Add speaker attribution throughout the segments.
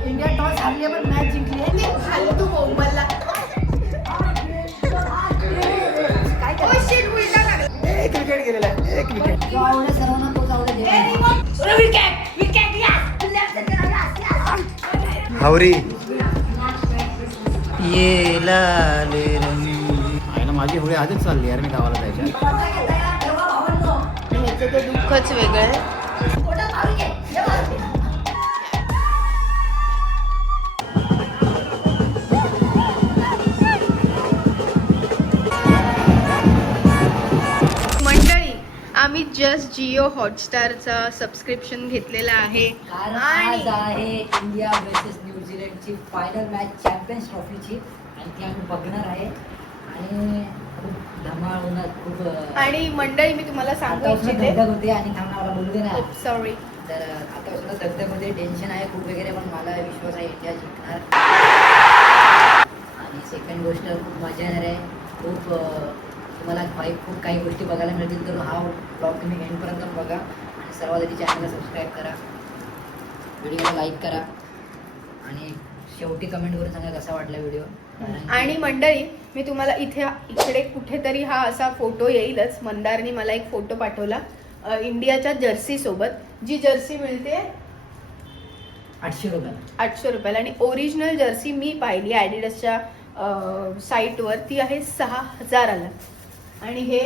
Speaker 1: India toss हारली पण match जिंकली. आहे. काय
Speaker 2: गेलेला आहे.
Speaker 1: सर्वांना आवडेल
Speaker 2: हावरी. ये लाले आहे माझी होळी आधीच चालली यार मी गावाला जायच्या
Speaker 3: दुःखच वेगळं जस्ट जिओ हॉटस्टारचा सबस्क्रिप्शन घेतलेला आहे.
Speaker 1: कारण आज
Speaker 3: आणि
Speaker 1: आहे इंडिया वर्सेस न्यूझीलंडची फायनल मॅच चॅम्पियन्स ट्रॉफीची आणि ती आम्ही बघणार आहे. आणि खूप धमाल होणार खूप
Speaker 3: आणि मंडळी मी तुम्हाला सांगू
Speaker 1: आतापासून
Speaker 3: इच्छिते.
Speaker 1: होते आणि थांबा मला बोलू दे ना.
Speaker 3: सॉरी
Speaker 1: तर आतापासून दगदग होते टेन्शन आहे खूप वगैरे पण मला विश्वास आहे इंडिया जिंकणार. आणि सेकंड गोष्ट खूप मजा येणार आहे. खूप अं, तुम्हाला काही खूप काही गोष्टी बघायला मिळतील तर हा ब्लॉग तुम्ही एंडपर्यंत बघा. आणि सर्वात आधी चॅनलला सबस्क्राईब करा. व्हिडिओला लाईक करा. आणि शेवटी कमेंट करून सांगा कसा वाटला व्हिडिओ
Speaker 3: आणि मंडळी मी तुम्हाला इथे इकडे कुठेतरी हा असा फोटो येईलच. मंदारनी मला एक फोटो पाठवला इंडियाच्या जर्सी सोबत. जी जर्सी मिळते
Speaker 1: आठशे रुपयाला.
Speaker 3: आठशे रुपयाला. आणि ओरिजिनल जर्सी मी पाहिली ॲडिडसच्या साईटवर ती आहे सहा हजाराला. आणि हे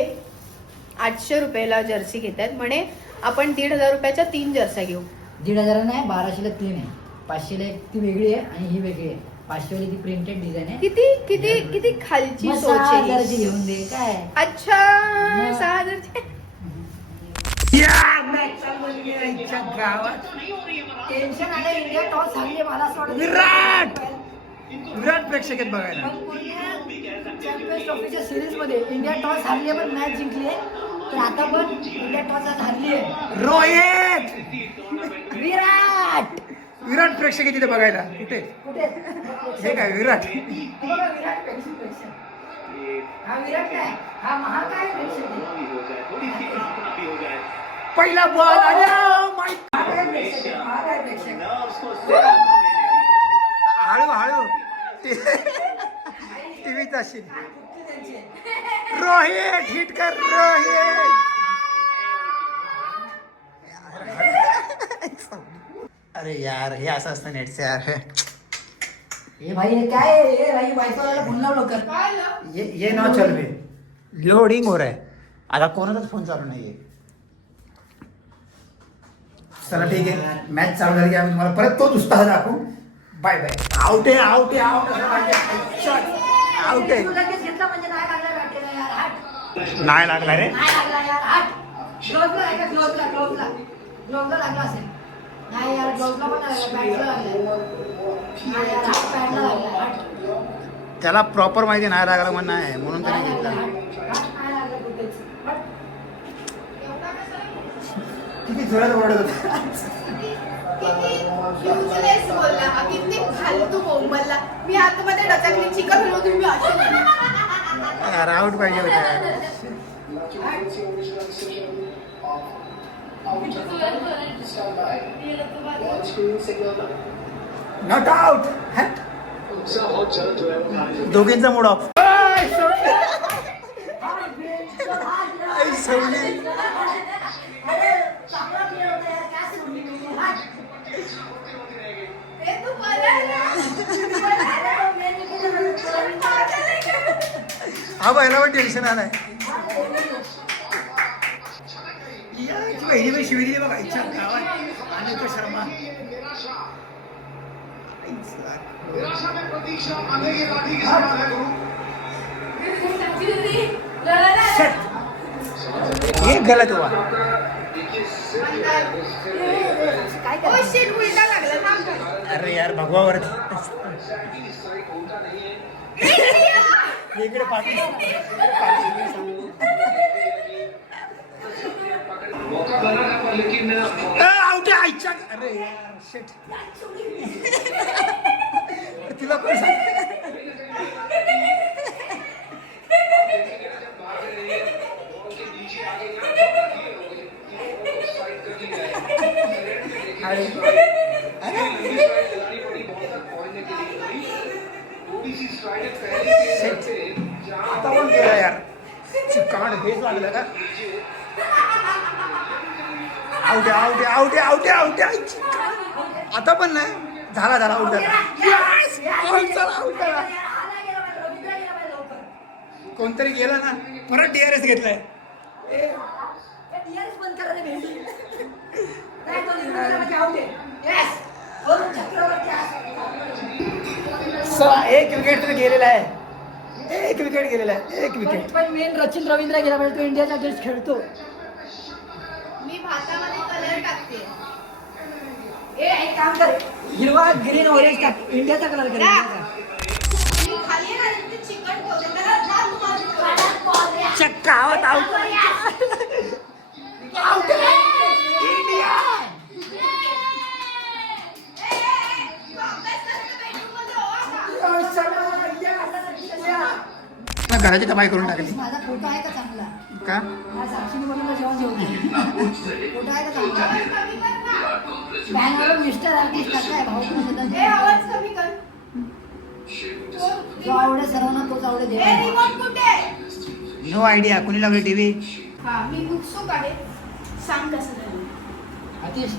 Speaker 3: आठशे रुपयाला जर्सी घेत आहेत म्हणे आपण दीड हजार रुपयाच्या तीन जर्स्या घेऊ.
Speaker 1: दीड हजार नाही बाराशेला तीन आहे. पाचशेला एक ती वेगळी आहे आणि ही वेगळी आहे. पाचशेवाली ती प्रिंटेड डिझाईन आहे.
Speaker 3: किती किती किती खालची
Speaker 1: मग
Speaker 3: सोच
Speaker 1: सहा
Speaker 3: आहे
Speaker 1: हजाराची
Speaker 3: ही.
Speaker 1: घेऊन दे काय?
Speaker 3: अच्छा
Speaker 1: मग.
Speaker 3: सहा हजारची.
Speaker 1: टेन्शन आलं इंडिया टॉस हारली मला असं वाटतं.
Speaker 2: विराट! विराट प्रेक्षक आहेत बघायला.
Speaker 1: चॅम्पियन्स ट्रॉफीच्या सिरीजमध्ये इंडिया टॉस हारली पण मॅच जिंकली आहे. तर आता पण इंडिया टॉस आज हारली आहे.
Speaker 2: रोहित!
Speaker 1: विराट!
Speaker 2: विराट प्रेक्षक आहे तिथे बघायला. कुठे?
Speaker 1: कुठे?
Speaker 2: हे काय विराट?
Speaker 1: हे बघा, विराट प्रेक्षक प्रेक्षक. हा विराट काय? हा महाकाय प्रेक्षक आहे.
Speaker 2: पहिला बॉल
Speaker 1: महाकाय प्रेक्षक आहे, महाकाय प्रेक्षक.
Speaker 2: हळू हळू. टीव्हीत असेल. रोहित हिट कर रोहित अरे यार हे असं असतं नेटचं यार.
Speaker 1: हे भाई हे काय आहे? हे भाई वायफायला फोन लाव लवकर.
Speaker 2: ये ये नाव चल बे. लोडिंग हो रहा है. आता कोणाचाच फोन चालू नाहीये. चला ठीक आहे. मॅच चालू झाली की आम्ही तुम्हाला परत तोच उत्साह दाखवू. Bye bye. आउट आहे आउट आहे आउट
Speaker 1: घेतला म्हणजे नाही लागला
Speaker 2: नाही रे.
Speaker 1: नाही नाही नाही नाही
Speaker 2: त्याला प्रॉपर माहिती नाही लागला म्हणणं आहे म्हणून
Speaker 1: नाही
Speaker 2: त्याने घेतला
Speaker 1: नाही
Speaker 2: किती जोरात ओरडत होता.
Speaker 3: Useless बोलला हा किती फालतू बोंबलला मी आतमध्ये डचकली चिकन होती मी अशी
Speaker 2: आउट पाहिजे होता. नॉट आउट दोघींचा मूड ऑफ हा बायला पण टेन्शन आलाय पण शिवी दिली बघा इच्छा गावात आणि तो शर्मा। ये गलत हुआ। अरे यार भगवावर. इकडे पाकिस्तान आउट आईच्या अरे यार शिट तिला कोण सांग अरे आता पण केला यार चिकाण हेच लागलं का आवडे आवडे आवडे आवडे आवडे आता पण नाही झाला झाला आउट झाला कोणतरी गेला ना परत डीआरएस घेतलाय एक विकेट तर गेलेला आहे. एक विकेट गेलेला आहे. एक विकेट
Speaker 1: पण मेन रचिन रवींद्र गेला पाहिजे तो इंडियाचा अगेन्स्ट खेळतो.
Speaker 3: मी भातामध्ये कलर टाकते.
Speaker 1: ए एक काम कर. हिरवा ग्रीन ऑरेंज टाक. इंडियाचा कलर कर इंडियाचा.
Speaker 3: मी खाली
Speaker 2: घराची कमाई करून टाकली.
Speaker 1: माझा फोटो आहे का चांगला?
Speaker 2: का?
Speaker 1: मला साक्षीने बनवलं जेवण जेवण फोटो आहे का चांगला? बँगवर मिस्टर आर्टिस्ट काय भाऊ पण होता.
Speaker 3: ए आवाज कमी कर.
Speaker 1: जो आवडे सर्वांना तोच आवडे
Speaker 3: ए
Speaker 1: देवा
Speaker 3: रिमोट कुठे
Speaker 2: नो आयडिया कुणी लावली टीव्ही?
Speaker 3: हा मी उत्सुक आहे. सांग कसं झालं?
Speaker 1: अतिश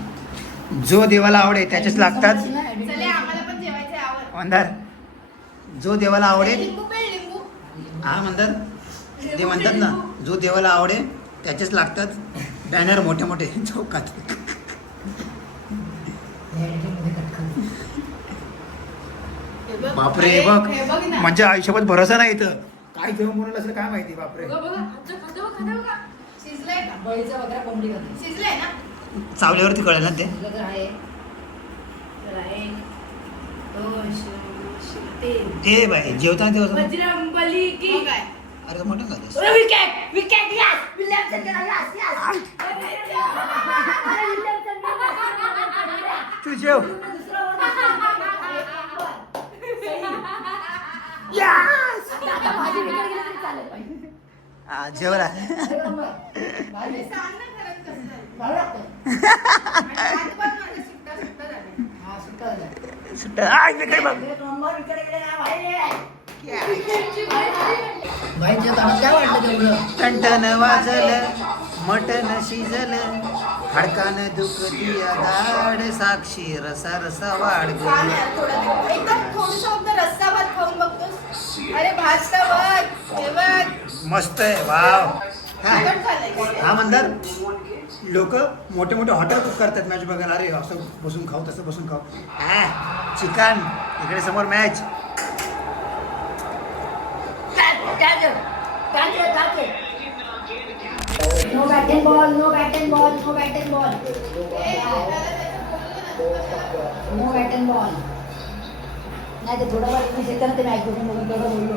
Speaker 2: जो देवाला आवडे त्याचेच लागतात.
Speaker 3: चले आम्हाला पण जेवायचं आवड
Speaker 2: मंदार जो देवाला आवडेल
Speaker 3: लिंबू पेळ लिंबू.
Speaker 2: हा म्हणतात. ते म्हणतात ना जो देवाला आवडे त्याचेच लागतात बॅनर मोठे मोठे चौकात.
Speaker 3: हे बघ.
Speaker 2: बापरे बघ.
Speaker 3: हे बघ ना.
Speaker 2: म्हणजे आयुष्यात भरोसा नाही इथं. काय जेवण बनवलं असेल काय माहिती बापरे.
Speaker 1: बघा बघा आमचं खातं बघ, खातं बघा.
Speaker 3: शिजलंय का?
Speaker 1: बळीचा बकरा कोंबडी खाते.
Speaker 3: शिजलंय ना?
Speaker 2: चावल्यावरती कळेल ना ते.
Speaker 1: तर आहे
Speaker 3: तर आहे.
Speaker 2: ते बाई जेवताना ते होतं.
Speaker 3: बजरंगबली की काय
Speaker 2: अरे मोठं झालं
Speaker 1: विकेट विकेट यस विल्यमसन गेला यस यस
Speaker 2: तू जेव हा, जेवला
Speaker 3: अरे सांग खरंच कसं
Speaker 2: काय
Speaker 1: वाटलं तेवढं
Speaker 2: टंटन वाजलं मटन शिजलं खडकान दुखती दाड साक्षी रसा रसा वाढ मस्त आहे वाव. हा
Speaker 3: चिकन
Speaker 2: लोक मोठे मोठे हॉटेल बुक करतात. मॅच बघायला. अरे असं बसून खाऊ तसं बसून खाऊ. हा चिकन. इकडे समोर
Speaker 1: match. No bat and ball no bat and
Speaker 3: ball no bat and ball
Speaker 1: no bat and ball नाही ते थोडंफार इंग्लिश येतं ना ते मॅच बघून बघून तेवढं बोललो.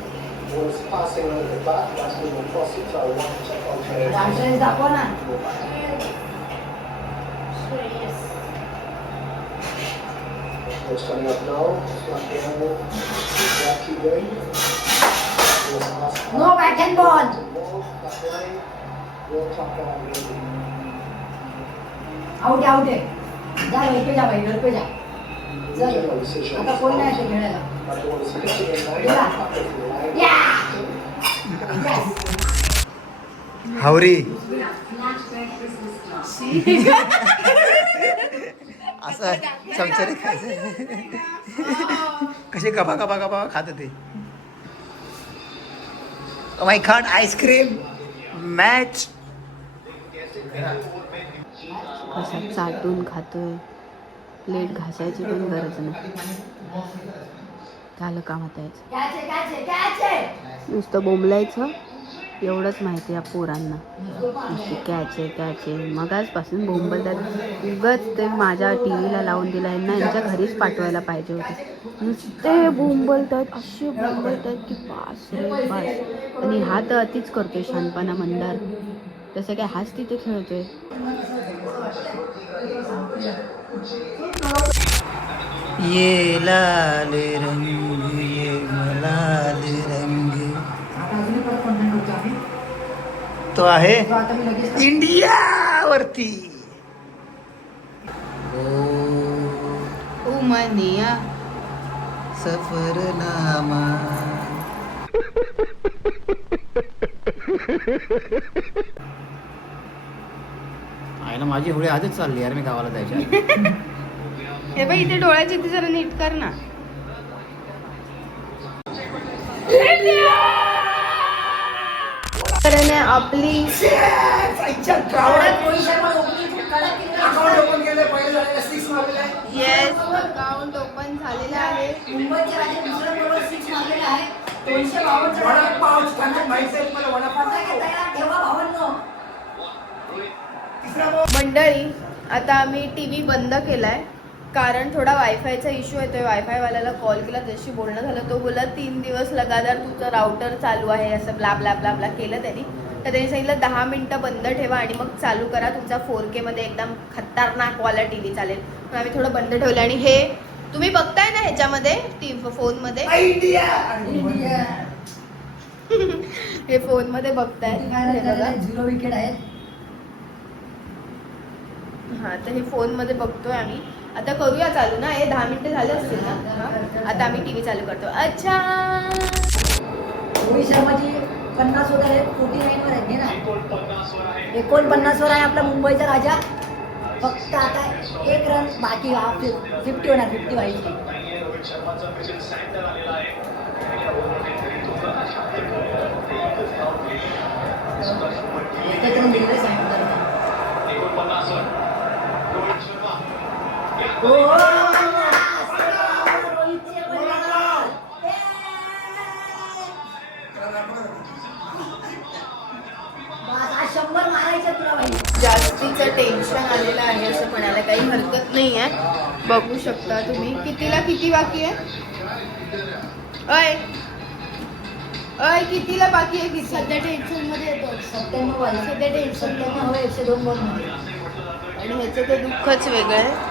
Speaker 1: आहे भेटेल रिव्ह्यू घेतला
Speaker 2: घेतला वाटतंय नाही क्लिअर आउट आहे
Speaker 1: दोन रिव्ह्यू बाकी आहे त्यांचे आलो साक्षी आलो पाच मिनिटं डान्स दाखवा ना
Speaker 4: What's coming up now? Flat animal, Jackie Ray.
Speaker 1: No bat and ball out out आहे जा घर पे जा भाई घर पे जा चल आता कोण नाही ते खेळायला? या.
Speaker 2: हावरी. असं चमचाने खायचं. कसे कबा कबा कबा खात होते. माय खाट आईस्क्रीम मॅच
Speaker 5: कसा चाटून खातोय? प्लेट घासायची पण गरज नाही. झालं काम आता नुसतं बोंबलायचं. एवढंच माहिती आहे पोरांना. नुसती कॅच आहे कॅच. आहे मगाचपासून बोंबलतात उगाच ते माझ्या टी व्हीला लावून दिला यांना यांच्या घरीच पाठवायला पाहिजे होते. नुसते बोंबलतात असे बोंबलतात की पास रे पास आणि हा तर अतिच करतोय शानपणा मंदार. तसं काय हाच तिथे खेळतोय?
Speaker 2: ये लाल रंग ये लाल रंग। तो आहे इंडिया वरती
Speaker 3: उमनिया
Speaker 2: सफरनामा आईला माझी होळी आधीच चालली यार मी गावाला जायच्या
Speaker 3: हे बाई इथे डोळ्याची ती जरा नीट कर ना. आपली येस अकाउंट ओपन झालेलं आहे.
Speaker 1: मुंबईच्या राजा दुसऱ्या बरोबर सिक्स मारलेला आहे दोनशे बावन्न ठेवा भावांनो
Speaker 3: मंडळी आता आम्ही टी व्ही बंद केलाय. कारण थोडा वायफायचा इश्यू येतोय. वायफायवाल्याला कॉल केला. जशी बोलणं झालं तो बोला तीन दिवस लगातार तुमचं राउटर चालू आहे. असं ब्ला ब्ला ब्ला ब्ला केलं त्यांनी. तर त्यांनी सांगितलं दहा मिनटं बंद ठेवा आणि मग चालू करा. तुमचा फोर के मध्ये एकदम खतरनाकवाला टी व्ही चालेल. मग आम्ही थोडं बंद ठेवलं आणि हे तुम्ही बघताय ना ह्याच्यामध्ये टी फोनमध्ये? हे फोनमध्ये बघताय. हे बघा.
Speaker 1: झिरो विकेट आहेत.
Speaker 3: हा तर हे फोनमध्ये बघतोय आम्ही. आता करूया चालू ना? हे दहा मिनिटं झाले असतील ना? हा. आता आम्ही टीव्ही चालू करतो. अच्छा!
Speaker 1: रोहित शर्माची पन्नास वर आहे फोर्टी नाईन वर आहे ना? एकोणपन्नास वर आहे आपला मुंबईचा राजा. फक्त आता एक रन बाकी फिफ्टी होणार फिफ्टी व्हायची एकच run दिलेले सांगितलं. ओ, रोहितचे बल्लेबाज. ए! बस, आज शंभर मारायचे तुला भाई
Speaker 3: जास्तीचं टेन्शन आलेलं आहे असं म्हणायला काही हरकत नाही आहे. बघू शकता तुम्ही. कितीला किती बाकी आहे? अय अय कितीला बाकी आहे? किती?
Speaker 1: सध्या टेन्शनमध्ये येतो. वाले सध्या टेन्शन हवं एकशे दोन मध्ये
Speaker 3: आणि ह्याचं तर दुःखच वेगळं आहे.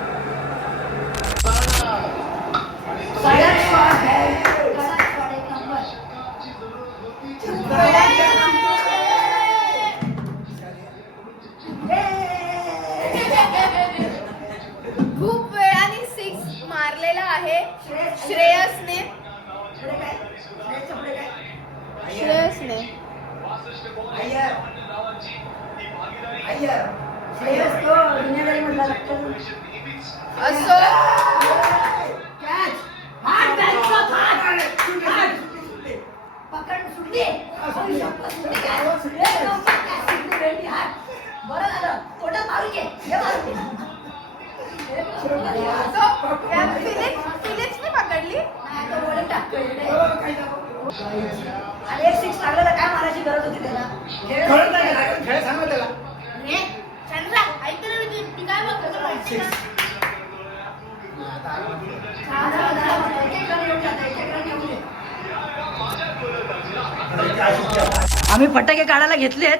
Speaker 1: आम्ही फटाके काढायला घेतलेत.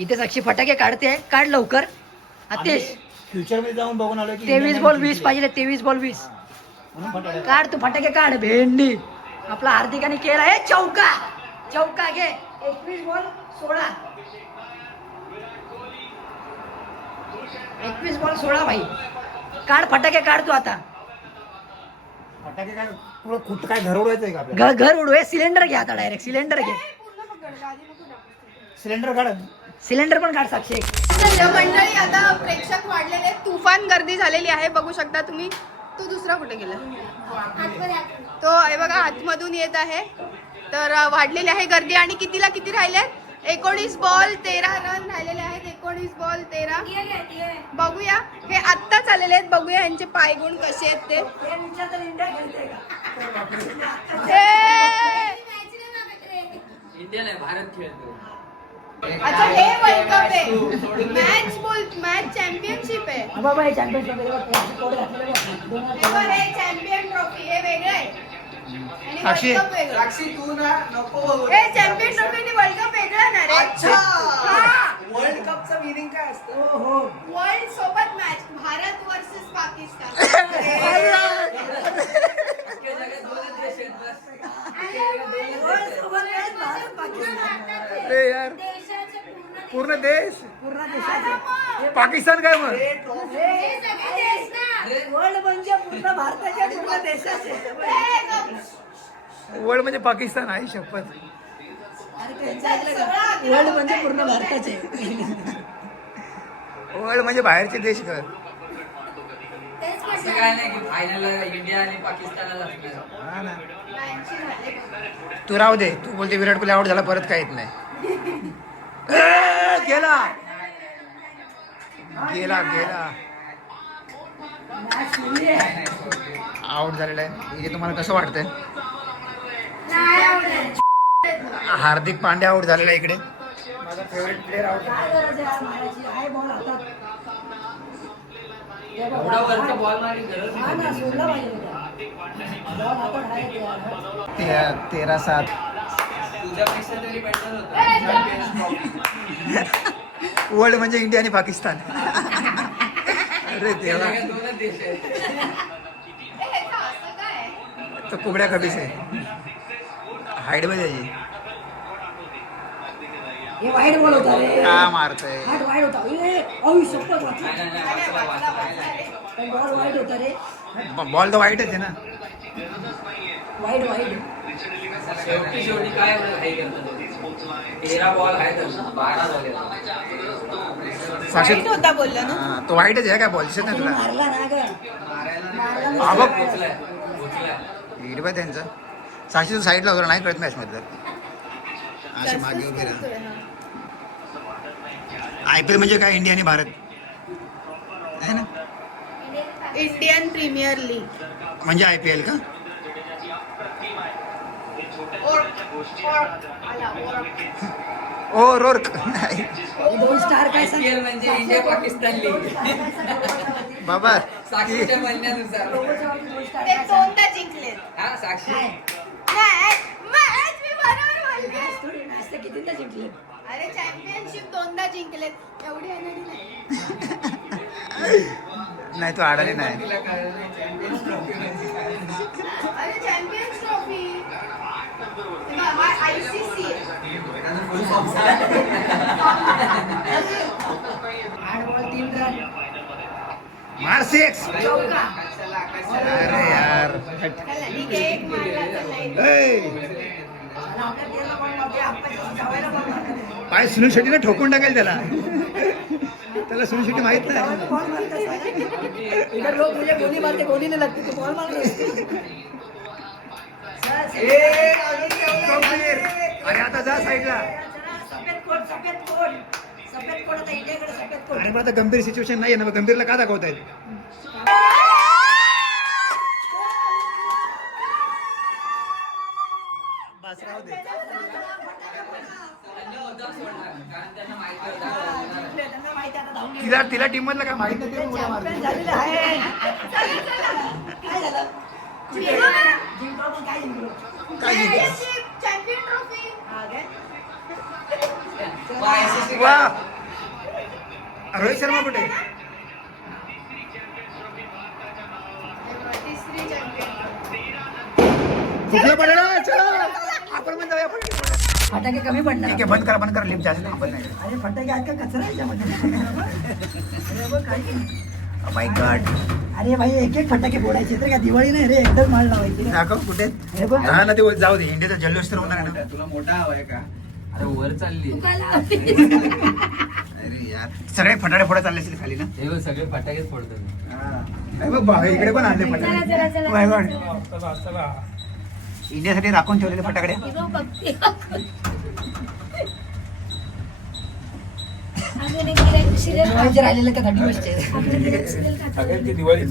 Speaker 1: इथे साक्षी फटाके काढते. काढ लवकर. आतेश.
Speaker 2: फ्युचरमध्ये जाऊन बघून आलो
Speaker 1: तेवीस बॉल वीस. पाहिजे तेवीस बॉल वीस. काढ तू फटाके काढ. भेंडी. आपला हार्दिकाने केला. आहे चौका. चौका घे. एकवीस बॉल सोळा. एकवीस बॉल सोळा भाई. काढ फटाके काढ तू आता.
Speaker 2: फटाके काय कुठं काय घर उडवायचंय का आपल्याला?
Speaker 1: घर घर उडवे सिलेंडर घे आता डायरेक्ट सिलेंडर घे
Speaker 3: पूर्ण पकडलं आधी नको ना
Speaker 2: सिलेंडर काढ. सिलेंडर पण काढ साक्षी एक.
Speaker 3: तर मंडळी आता प्रेक्षक वाढलेले आहेत. तुफान गर्दी झालेली आहे. बघू शकता तुम्ही. तू दुसरा कुठे गेला? तो हे बघा आतमधून येत आहे. तर अ, वाढलेली आहे गर्दी. आणि कितीला किती राहिलेत एकोणीस बॉल तेरा रन राहिलेले आहेत. एकोणीस बॉल तेरा. बघूया. हे आत्ताच आलेले आहेत. बघूया यांचे पायगुण कसे आहेत ते!
Speaker 6: इंडिया नाही भारत खेळतो
Speaker 3: अच्छा हे वर्ल्ड कप आहे. मॅच बोल मॅच चॅम्पियनशिप आहे.
Speaker 2: बाबा हे हे
Speaker 3: चॅम्पियन ट्रॉफी हे वेगळं आहे. आणि
Speaker 2: साक्षी.
Speaker 3: वर्ल्ड कप वेगळं.
Speaker 1: साक्षी तू ना नको बघू
Speaker 3: हे चॅम्पियन ट्रॉफी आणि वर्ल्ड कप वेगळं ना रे
Speaker 1: अच्छा! वर्ल्ड कपचं मिनिंग काय असतं?
Speaker 2: हो
Speaker 3: वर्ल्ड सोबत मॅच भारत वर्सेस पाकिस्तान.
Speaker 2: अरे यार. पूर्ण देश? पूर्ण देशाचे. पाकिस्तान काय मग?
Speaker 1: वर्ल्ड म्हणजे पूर्ण भारताच्या पूर्ण देशाचे.
Speaker 2: वर्ल्ड म्हणजे पाकिस्तान आहे शपथ.
Speaker 1: वर्ल्ड म्हणजे पूर्ण भारताचे.
Speaker 2: वर्ल्ड म्हणजे बाहेरचे देश कर
Speaker 6: असं काय नाही की फायनल इंडिया आणि पाकिस्तानला
Speaker 2: हा ना. तू राहू दे. तू बोलते विराट कोहली आउट झाला परत काय येत नाही. गेला. गेला गेला. आउट झालेला आहे. हे तुम्हाला कसं वाटतंय? हार्दिक पांडे आउट झालेला आहे इकडे. माझा फेवरेट प्लेअर आउट तेरा सात. वर्ल्ड म्हणजे इंडिया आणि पाकिस्तान. अरे देवा. तो कुबड्या कपीस आहे. हाईटमध्ये.
Speaker 1: हे वाईट बॉल होता रे
Speaker 2: का मारतोय?
Speaker 1: हात वाईट होता. ए, शपथ वाचला. पण बॉल वाईट होता रे.
Speaker 2: बॉल तर वाईटच आहे ना.
Speaker 1: वाईट वाईट.
Speaker 6: शेवटी शेवटी काय हे करतात तेरा बॉल आहे तर बारा झाले.
Speaker 2: साक्षी
Speaker 3: वाईट होता बोलला ना.
Speaker 2: हा, तो वाईटच आहे काय बॉल नाही तुला?
Speaker 1: मारला ना ग.
Speaker 6: मारायला
Speaker 2: हा बघ.
Speaker 6: पोचलाय पोचलाय.
Speaker 2: हीट बाय त्यांचं. साक्षी तू साईडला होता नाही कळत मॅच असे मागे उभे राहा. आय पी एल म्हणजे काय? इंडिया आणि भारत. आहे ना?
Speaker 3: Indian premier league.
Speaker 2: म्हणजे आय पी एल का ओ रोर्क
Speaker 1: दोन स्टार काय सांग?
Speaker 6: IPL म्हणजे इंडिया पाकिस्तान लीग.
Speaker 2: बाबा.
Speaker 6: साक्षीच्या म्हणण्यानुसार.
Speaker 3: ते दोनदा जिंकलेत.
Speaker 6: हा साक्षी.
Speaker 3: मॅच मी बरोबर
Speaker 1: कितीदा जिंकले
Speaker 3: अरे चॅम्पियनशिप दोनदा जिंकलेत. एवढी एनर्जी नाही.
Speaker 2: नाही तो अडाणी नाही.
Speaker 6: नाही.
Speaker 3: अरे चॅम्पियन्स ट्रॉफी आयसीसी
Speaker 1: आठ बॉल तीन रन
Speaker 2: मार सिक्स
Speaker 6: कशाला कशाला
Speaker 2: अरे यार.
Speaker 3: ठीक आहे एक मारला
Speaker 1: तेरा बॉल नव्हते आप्पाच्या धावायला बॉल मारला.
Speaker 2: पाय सुनील शेट्टीने ठोकून टाकेल त्याला. त्याला सुनील शेट्टी माहीत नाही.
Speaker 1: बॉल मारत असताना इधर लोक मुझे गोली मारते गोली नहीं लगती तो बॉल मार
Speaker 2: गंभीर. अरे आता जा साईडला. अरे आता गंभीर सिच्युएशन नाही आहे ना मग गंभीरला का दाखवतायत?
Speaker 6: माहिती
Speaker 1: आता धावून
Speaker 2: तिला तिला टीम मधलं काय माहीत नाही ते उड्या
Speaker 1: काय जिंकलो
Speaker 3: चॅम्पियन ट्रॉफी
Speaker 6: वा
Speaker 2: रोहित शर्मा कुठे?
Speaker 3: तिसरी चॅम्पियन
Speaker 2: कुठे पडला चला आपण पण जाऊया आपण.
Speaker 1: फटाके कमी पडणार.
Speaker 2: ठीक आहे बंद करा बंद करा लिफ्ट जास्त थांबत नाही.
Speaker 1: अरे फटाके आज का कचरा आहे याच्यामध्ये अरे.
Speaker 2: माय गॉड
Speaker 1: अरे भाई एक एक फटाके फोडायचे तर का दिवाळी नाही रे एकदाच माळ लावायची.
Speaker 2: दाखव कुठे?
Speaker 1: हे बघ.
Speaker 2: हा ना ते जाऊ दे इंडियाचा जल्लोष तर होणार ना.
Speaker 7: तुला मोठा हवाय का?
Speaker 8: अरे वर चालली?
Speaker 2: अरे यार सगळे फटाडे फोडा चालले असतील खाली ना?
Speaker 8: हे बघ, सगळे फटाकेच फोडतो मी.
Speaker 2: हा. नाही बाबा, इकडे पण आणले
Speaker 6: चला, चला,
Speaker 2: फटाकडे
Speaker 6: चला.
Speaker 2: वाय वाय. इंडियासाठी राखून ठेवलेले फटाकडे.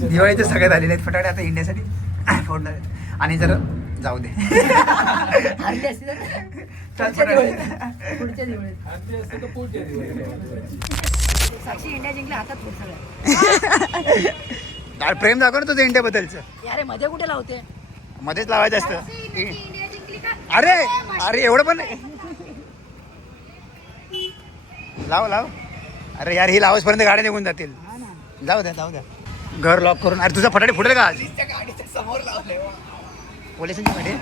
Speaker 1: दिवाळीचे
Speaker 2: सगळ्यात आलेले आहेत फटाकडे आता इंडियासाठी. फोडणार आहेत. आणि जर जाऊ दे.
Speaker 1: साक्षी इंडिया जिंकल्या हातात सगळ्या
Speaker 2: प्रेम दाखव ना तुझं इंडियाबद्दलचं.
Speaker 1: अरे मध्ये कुठे लावते?
Speaker 2: मध्येच लावायचं असतं? अरे अरे एवढं पण नाही. लाव लाव. अरे यार ही लावसपर्यंत गाड्या निघून जातील. जाऊ द्या जाऊ द्या. घर लॉक करून. अरे तुझा फटाडे फुटेल का आज? समोर लावले. पोलिसांची गाडी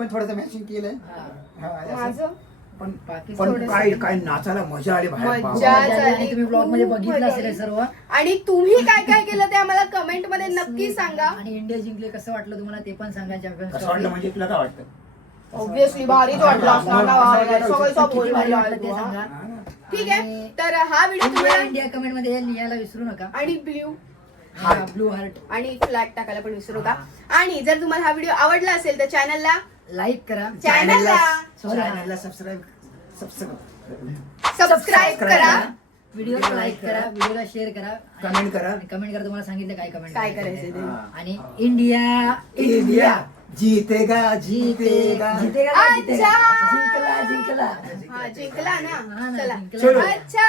Speaker 2: पण थोडंसं मॅचिंग केलंय.
Speaker 1: हा.
Speaker 2: हा, असं.
Speaker 3: माझं?
Speaker 2: पण काय काय नाचायला मजा आली बाहेर
Speaker 3: मजा
Speaker 2: बाबा.
Speaker 1: मजा आली.
Speaker 3: झाली,
Speaker 1: तुम्ही ब्लॉगमध्ये
Speaker 3: खूप
Speaker 1: बघितलं
Speaker 3: मजा
Speaker 1: असेल हे
Speaker 3: आली.
Speaker 1: सर्व?
Speaker 3: आणि तुम्ही काय काय केलं ते आम्हाला कमेंटमध्ये नक्की सांगा.
Speaker 1: आणि इंडिया जिंकले कसं वाटलं तुम्हाला ते पण सांगा चॅम्पियन्स
Speaker 2: कसं वाटलं म्हणजे तुला काय वाटतं?
Speaker 3: ऑब्विसली भारीच वाटलं. असणार ना भारी. सगळं
Speaker 1: किती
Speaker 3: बोल
Speaker 1: भारी
Speaker 3: भारी
Speaker 1: वाटलं ते. सांगा.
Speaker 2: हा.
Speaker 3: ठीक आहे. तर हा व्हिडिओ
Speaker 1: इंडिया
Speaker 3: तुम्हाला
Speaker 1: इंडिया कमेंटमध्ये हे लिहायला विसरू नका.
Speaker 3: आणि ब्ल्यू
Speaker 1: ब्लू हार्ट
Speaker 3: आणि फ्लॅग टाकायला पण विसरू नका. आणि जर तुम्हाला हा व्हिडिओ आवडला असेल तर चॅनलला
Speaker 1: लाईक करा.
Speaker 3: चॅनलला.
Speaker 2: चॅनलला सबस्क्राईब सबस्क्राईब
Speaker 3: सबस्क्राईब करा.
Speaker 1: व्हिडिओला लाईक करा. व्हिडिओला शेअर करा.
Speaker 2: कमेंट करा.
Speaker 1: कमेंट करा. तुम्हाला सांगितलं काय कमेंट
Speaker 3: काय करायचं ते.
Speaker 1: आणि इंडिया
Speaker 2: इंडिया जीतेगा
Speaker 1: जीतेगा.
Speaker 2: जीतेगा.
Speaker 1: जीतेगा का जीतेगा?
Speaker 3: अच्छा.
Speaker 1: जिंकला जिंकला.
Speaker 3: हा जिंकला
Speaker 1: हा ना
Speaker 3: चला.
Speaker 1: जिंकला.
Speaker 2: चलो.
Speaker 3: अच्छा.